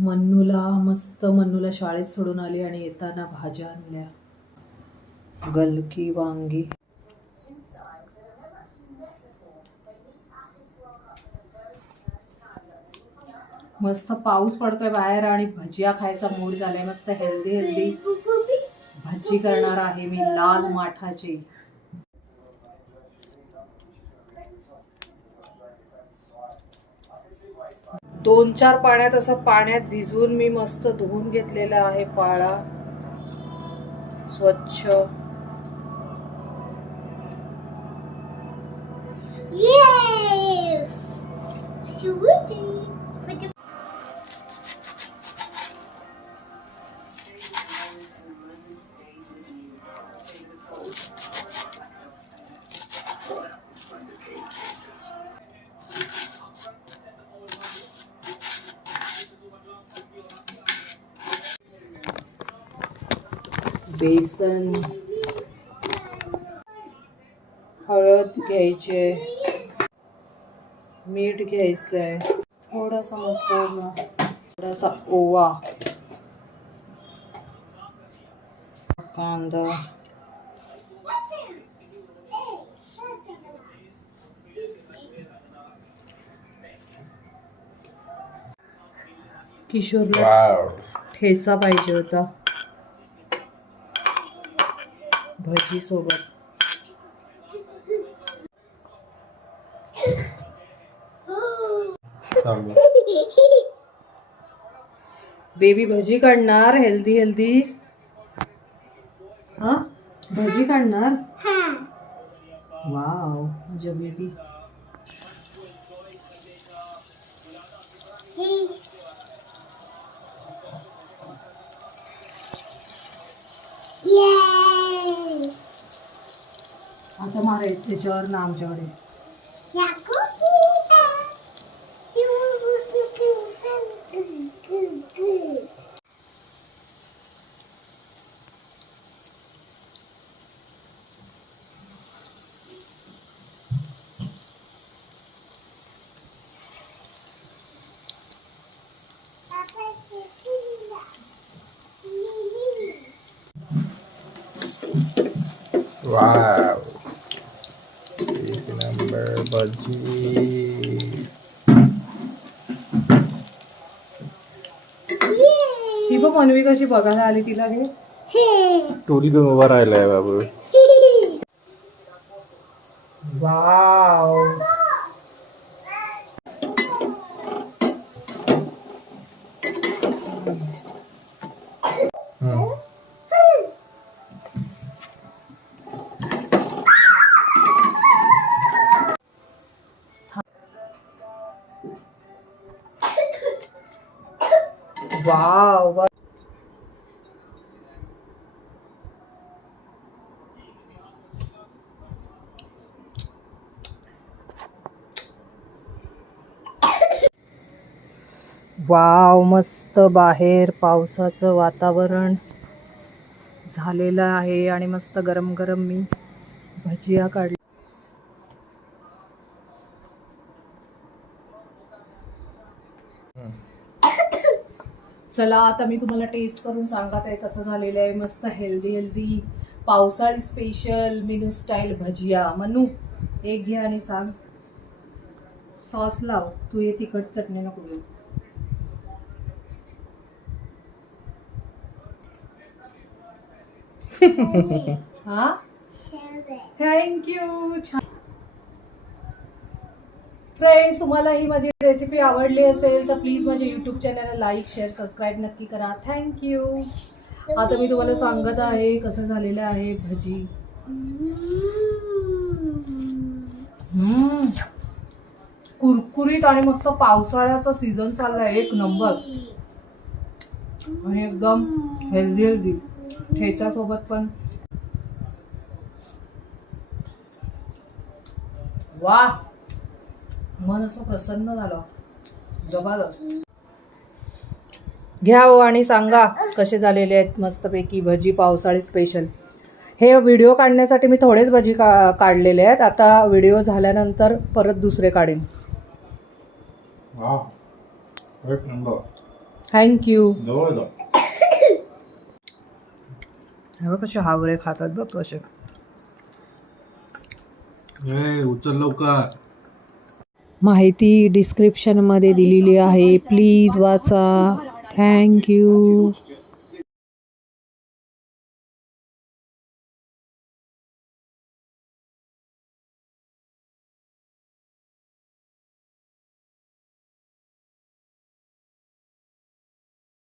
मन्नूला शाळेत सोडून आली आणि येताना भाज्या आणल्या. गलकी वांगी. मस्त पाऊस पडतोय बाहेर आणि भजिया खायचा मूड झालाय. मस्त हेल्दी भजी करणार आहे मी लाल माठाची. दोन चार पाण्यात असं पाण्यात भिजवून मी मस्त धुवून घेतलेला आहे पाळा स्वच्छ. बेसन, हळद घ्यायचे, मीठ घ्यायचंय, थोडासा मसाला, थोडासा ओवा, कांदा, किशोरला ठेचा पाहिजे होता भजी सोबत. बेबी भजी काढणार हेल्दी. हा भजी काढणार. वाव माझ्या बेबी. आता मारे त्याच्यावर ना आमच्याकडे. Wow, एक नंबर भजी. ती बघ मनवी कशी बघायला आली तिला रे. स्टूल घेऊन उभा राहिलाय बाबू. Wow wow. वाव मस्त बाहेर पावसाचं वातावरण झालेलं आहे आणि मस्त गरम गरम मी भजिया काढली. चला आता मी तुम्हाला टेस्ट करून सांगत आहे कसं झालेलं आहे. मस्त हेल्दी पावसाळी स्पेशल मेनू स्टाईल भजिया. मनू एक घे आणि सांग. सॉस लाव तू. ये तिखट चटणी नको घेऊ. हा थँक्यू. छान. फ्रेंड्स तुम्हाला ही माझी रेसिपी आवडली असेल तर प्लीज माझ्या यूट्यूब चॅनलला लाईक शेअर सबस्क्राईब नक्की करा. थँक्यू. आता मी तुम्हाला सांगत आहे कसं झालेलं आहे भजी. कुरकुरीत आणि मस्त पावसाळ्याचा सीझन चाललाय एक नंबर आणि एकदम हेल्दी ठेचा सोबत पण. वा मन असं प्रसन्न झालं. जबरदस्त. घ्या हो आणि सांगा कसे झालेले आहेत मस्तपैकी भजी पावसाळी स्पेशल. हे व्हिडिओ काढण्यासाठी मी थोडेच भजी काढलेले आहेत. आता व्हिडिओ झाल्यानंतर परत दुसरे काढेन. थँक्यू. जवळ जा. हे बघ कसे हावरे खातात बघ कसे. उचल लवकर. माहिती डिस्क्रिप्शनमध्ये दिलेली आहे, प्लीज वाचा. थँक्यू.